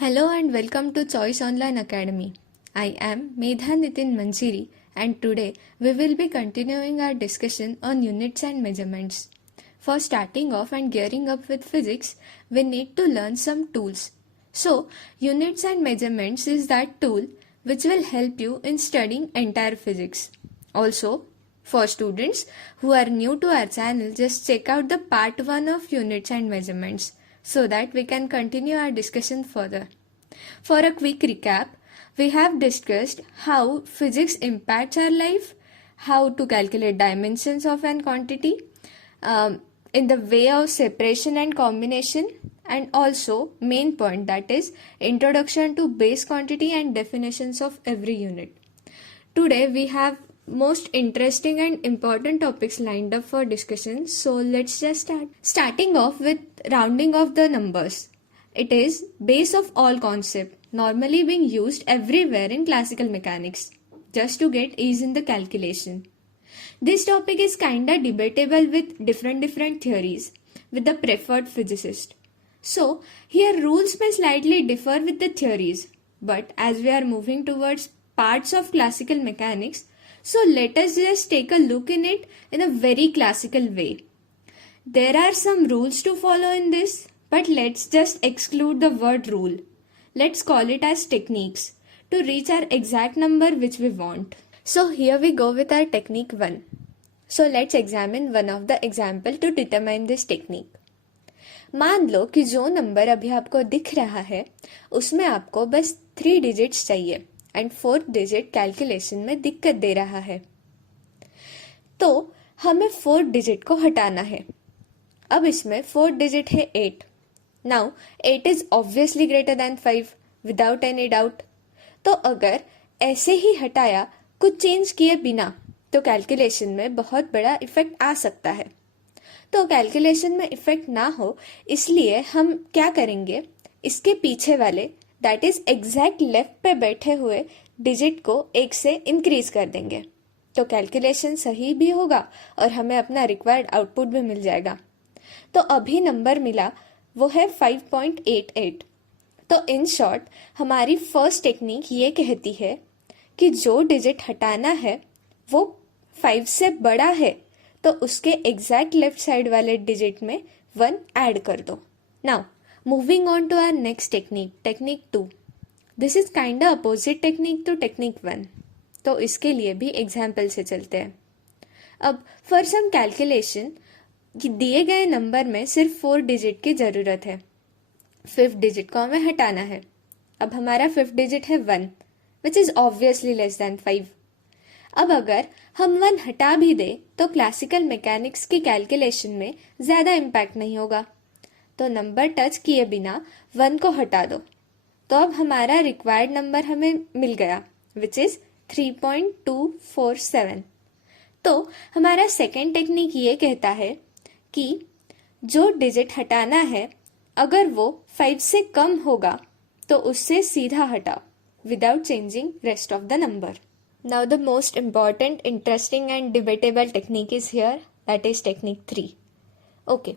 Hello and welcome to Choice Online Academy. I am Medha Nitin Manchiri and today we will be continuing our discussion on units and measurements. For starting off and gearing up with physics, we need to learn some tools. So, units and measurements is that tool which will help you in studying entire physics. Also, for students who are new to our channel, just check out the part 1 of units and measurements so that we can continue our discussion further. For a quick recap, we have discussed how physics impacts our life, how to calculate dimensions of an quantity, in the way of separation and combination, and also main point, that is introduction to base quantity and definitions of every unit. Today we have most interesting and important topics lined up for discussion, so let's just start. Starting off with rounding of the numbers. It is base of all concept, normally being used everywhere in classical mechanics, just to get ease in the calculation. This topic is kinda debatable with different theories with the preferred physicist. So here rules may slightly differ with the theories, but as we are moving towards parts of classical mechanics, so let us just take a look in it in a very classical way. There are some rules to follow in this, but let's just exclude the word rule. Let's call it as techniques to reach our exact number which we want. So here we go with our technique 1. So let's examine one of the example to determine this technique. मान लो कि जो number अभी आपको दिख रहा है उसमें आपको बस 3 डिजिट्स चाहिए एंड 4th डिजिट कैलकुलेशन में दिक्कत दे रहा है, तो हमें 4th डिजिट को हटाना है. अब इसमें 4th डिजिट है 8. Now 8 is obviously greater than 5 without any doubt. तो अगर ऐसे ही हटाया कुछ चेंज किए बिना तो कैलकुलेशन में बहुत बड़ा इफेक्ट आ सकता है. तो कैलकुलेशन में इफेक्ट ना हो इसलिए हम क्या करेंगे, इसके पीछे वाले दैट इज एग्जैक्ट लेफ्ट पे बैठे हुए डिजिट को 1 से इंक्रीज कर देंगे, तो कैलकुलेशन सही भी होगा और हमें अपना रिक्वायर्ड आउटपुट भी मिल जाएगा. तो अभी नंबर मिला वो है 5.88. तो इन शॉर्ट हमारी फर्स्ट टेक्निक ये कहती है कि जो डिजिट हटाना है वो 5 से बड़ा है तो उसके एग्जैक्ट लेफ्ट साइड वाले डिजिट में 1 ऐड कर दो. Now moving on to our next technique, technique 2. This is kind opposite technique to technique 1. तो इसके लिए भी एग्जाम्पल से चलते हैं. अब फॉर सम कैलकुलेशन दिए गए नंबर में सिर्फ 4 डिजिट की जरूरत है. 5th डिजिट को हमें हटाना है. अब हमारा 5th डिजिट है 1 which is obviously less than 5. अब अगर हम 1 हटा भी दे तो क्लासिकल मैकेनिक्स की कैलकुलेशन में ज्यादा इम्पैक्ट नहीं होगा, तो नंबर टच किए बिना 1 को हटा दो. तो अब हमारा रिक्वायर्ड नंबर हमें मिल गया विच इज 3.247. तो हमारा सेकेंड टेक्निक ये कहता है कि जो डिजिट हटाना है अगर वो 5 से कम होगा तो उससे सीधा हटाओ without changing rest of the number. Now the most important, interesting and debatable technique is here, that is technique 3. Okay,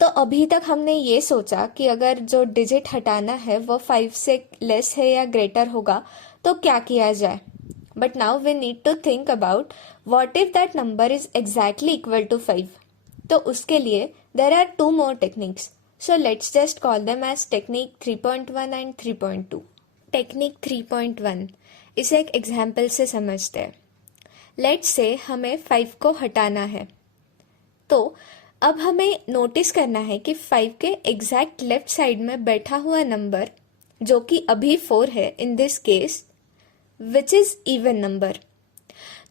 तो अभी तक हमने ये सोचा कि अगर जो डिजिट हटाना है वो 5 से लेस है या ग्रेटर होगा तो क्या किया जाए. But now we need to think about what if that number is exactly equal to 5. तो उसके लिए there are 2 more techniques, so let's just call them as technique 3.1 and 3.2. Technique 3.1 इसे एक एग्जाम्पल से समझते हैं. लेट्स से हमें 5 को हटाना है, तो अब हमें नोटिस करना है कि 5 के एग्जैक्ट लेफ्ट साइड में बैठा हुआ नंबर जो कि अभी 4 है in this case which is even number.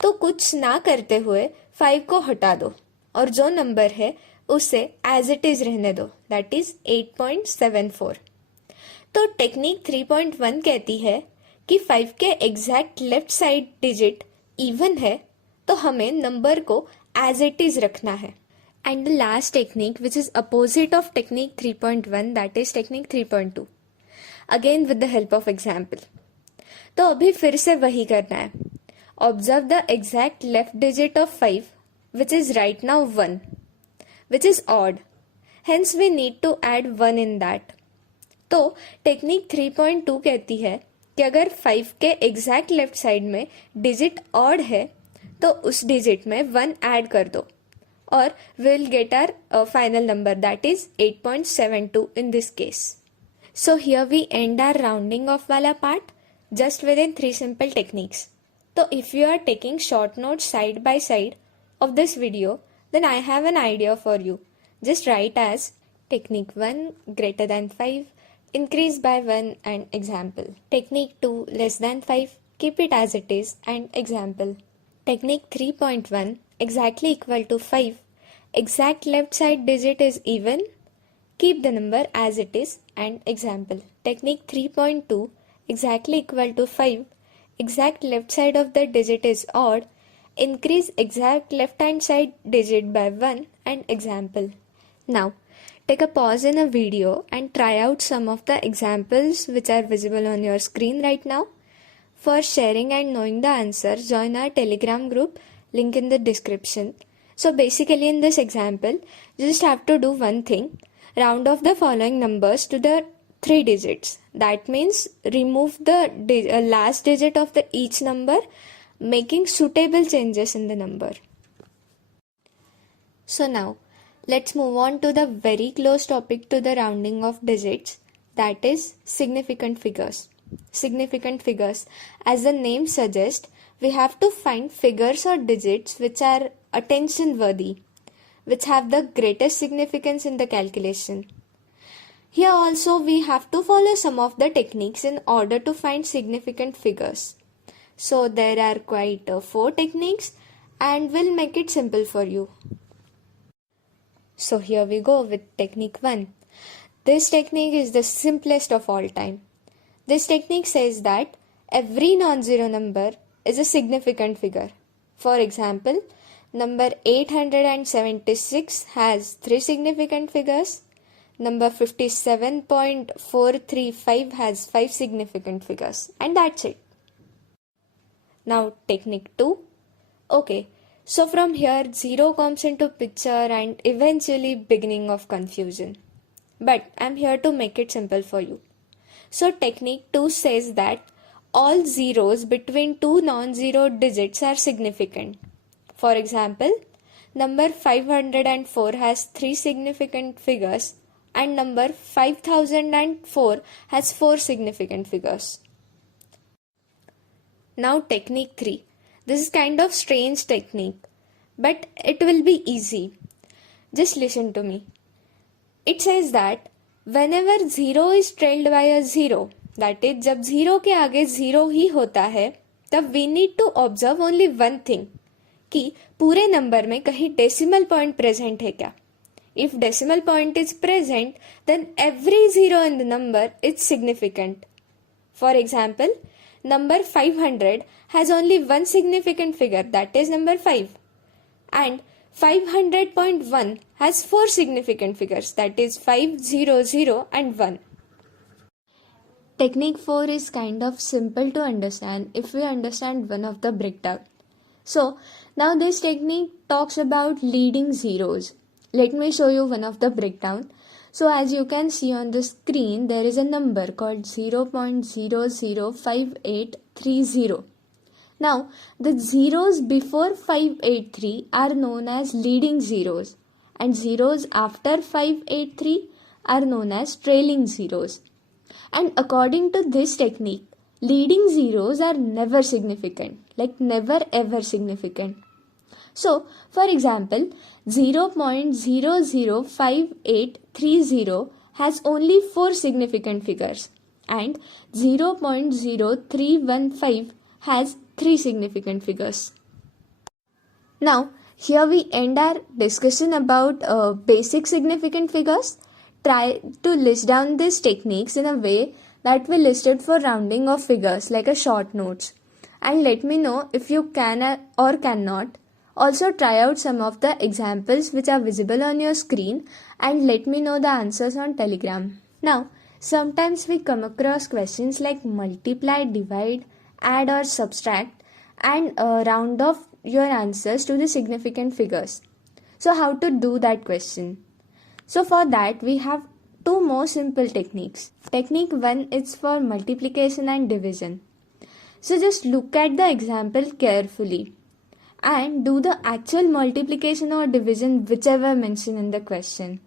तो कुछ ना करते हुए 5 को हटा दो और जो नंबर है उसे एज इट इज रहने दो, दैट इज 8.74. तो टेक्निक 3.1 कहती है कि 5 के exact left side digit even है तो हमें नंबर को एज इट इज रखना है. And the last technique which is opposite of technique 3.1, that is technique 3.2, again with the help of example. तो अभी फिर से वही करना है. Observe the exact left digit of 5 which is right now 1 which is odd, hence we need to add 1 in that. तो technique 3.2 कहती है कि अगर 5 के एग्जैक्ट लेफ्ट साइड में डिजिट ऑड है तो उस डिजिट में 1 ऐड कर दो और will get our final number, that is 8.72 in this case. So here we end our rounding off wala part just within 3 simple techniques. So if you are taking short notes side by side of this video, then I have an idea for you. Just write as technique 1 greater than 5, increase by 1 and example. Technique 2 less than 5, keep it as it is and example. Technique 3.1 exactly equal to 5, exact left side digit is even, keep the number as it is and example. Technique 3.2 exactly equal to 5, exact left side of the digit is odd, increase exact left hand side digit by 1 and example. Now take a pause in a video and try out some of the examples which are visible on your screen right now. For sharing and knowing the answer, join our Telegram group, link in the description. So basically in this example, you just have to do one thing. Round off the following numbers to the 3 digits. That means remove the last digit of the each number, making suitable changes in the number. So now, let's move on to the very close topic to the rounding of digits, that is significant figures. Significant figures, as the name suggests, we have to find figures or digits which are attention worthy, which have the greatest significance in the calculation. Here also we have to follow some of the techniques in order to find significant figures. So there are quite 4 techniques and we'll make it simple for you. So here we go with technique 1. This technique is the simplest of all time. This technique says that every non-zero number is a significant figure. For example, number 876 has 3 significant figures. Number 57.435 has 5 significant figures. And that's it. Now technique 2. Okay, so from here 0 comes into picture and eventually beginning of confusion. But I'm here to make it simple for you. So technique 2 says that all zeros between 2 non-zero digits are significant. For example, number 504 has 3 significant figures and number 5004 has 4 significant figures. Now technique 3. This is kind of strange technique, but it will be easy. Just listen to me. It says that whenever 0 is trailed by a 0, that is जब 0 के आगे 0 ही होता है, तब we need to observe only one thing, कि पूरे number में कहीं डेसिमल पॉइंट प्रेजेंट है क्या. If decimal point is present, then every 0 in the number is significant. For example, number 500 has only one significant figure, that is number 5, and 500.1 has 4 significant figures, that is 500 and 1. Technique 4 is kind of simple to understand if we understand one of the breakdown. So now this technique talks about leading zeros. Let me show you one of the breakdown. So as you can see on the screen, there is a number called 0.005830. Now the zeros before 583 are known as leading zeros and zeros after 583 are known as trailing zeros. And according to this technique, leading zeros are never significant, like never ever significant. So, for example, 0.005830 has only 4 significant figures and 0.0315 has 3 significant figures. Now, here we end our discussion about basic significant figures. Try to list down these techniques in a way that we listed for rounding of figures like a short notes, and let me know if you can or cannot. Also try out some of the examples which are visible on your screen and let me know the answers on Telegram. Now, sometimes we come across questions like multiply, divide, add or subtract and round off your answers to the significant figures. So how to do that question? So for that we have two more simple techniques. Technique 1 is for multiplication and division. So just look at the example carefully and do the actual multiplication or division whichever mentioned in the question.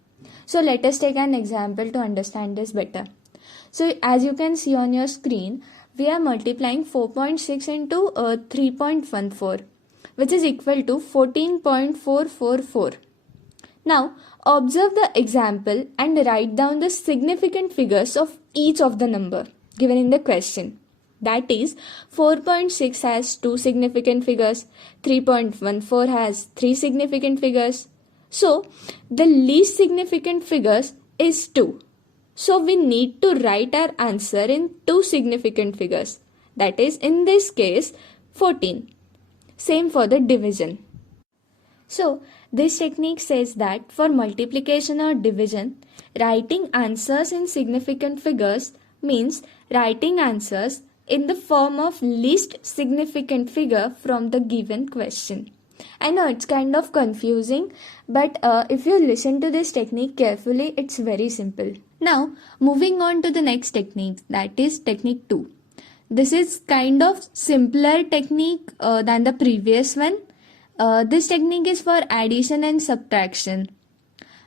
So let us take an example to understand this better. So as you can see on your screen, we are multiplying 4.6 into 3.14, which is equal to 14.444. Now observe the example and write down the significant figures of each of the number given in the question. That is, 4.6 has 2 significant figures, 3.14 has 3 significant figures. So the least significant figures is 2. So we need to write our answer in 2 significant figures. That is, in this case, 14. Same for the division. So this technique says that for multiplication or division, writing answers in significant figures means writing answers in the form of least significant figure from the given question. I know it's kind of confusing, but if you listen to this technique carefully, it's very simple. Now, moving on to the next technique, that is technique 2. This is kind of simpler technique than the previous one. This technique is for addition and subtraction.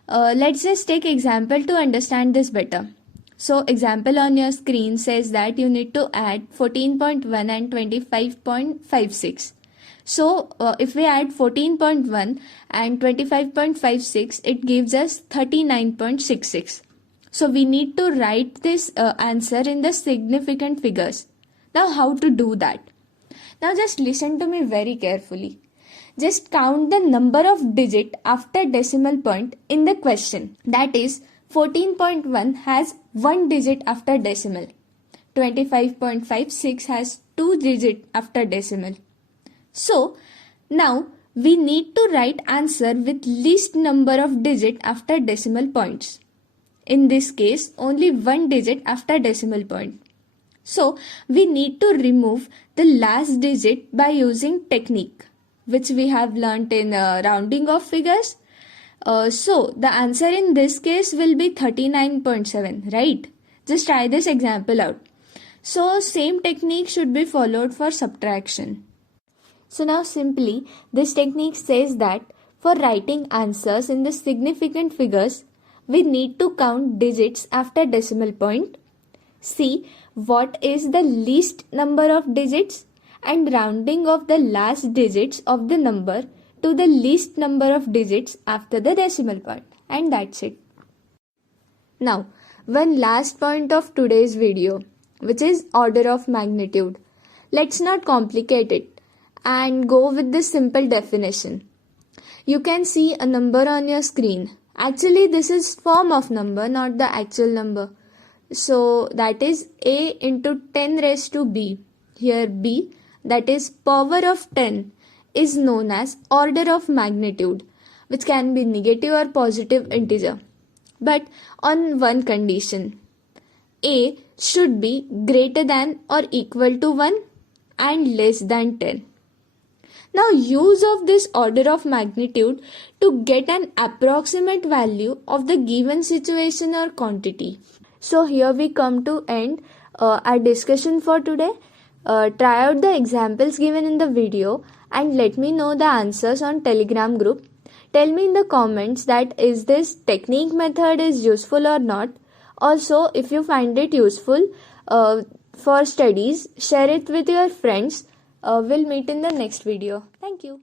Let's just take example to understand this better. So example on your screen says that you need to add 14.1 and 25.56. So if we add 14.1 and 25.56, it gives us 39.66. So we need to write this answer in the significant figures. Now how to do that? Now just listen to me very carefully. Just count the number of digits after decimal point in the question. That is, 14.1 has 1 digit after decimal. 25.56 has 2 digits after decimal. So now we need to write answer with least number of digits after decimal points. In this case, only 1 digit after decimal point. So we need to remove the last digit by using technique, which we have learnt in rounding of figures. So the answer in this case will be 39.7, right? Just try this example out. So same technique should be followed for subtraction. So now simply this technique says that for writing answers in the significant figures, we need to count digits after decimal point, see what is the least number of digits, and rounding of the last digits of the number to the least number of digits after the decimal point. And that's it. Now, one last point of today's video, which is order of magnitude. Let's not complicate it and go with this simple definition. You can see a number on your screen. Actually, this is form of number, not the actual number. So that is a into 10 raised to b. Here b, that is power of 10, is known as order of magnitude, which can be negative or positive integer. But on one condition, a should be greater than or equal to 1 and less than 10. Now use of this order of magnitude to get an approximate value of the given situation or quantity. So here we come to end our discussion for today. Try out the examples given in the video and let me know the answers on Telegram group. Tell me in the comments that is this technique method is useful or not. Also, if you find it useful for studies, share it with your friends. We'll meet in the next video. Thank you.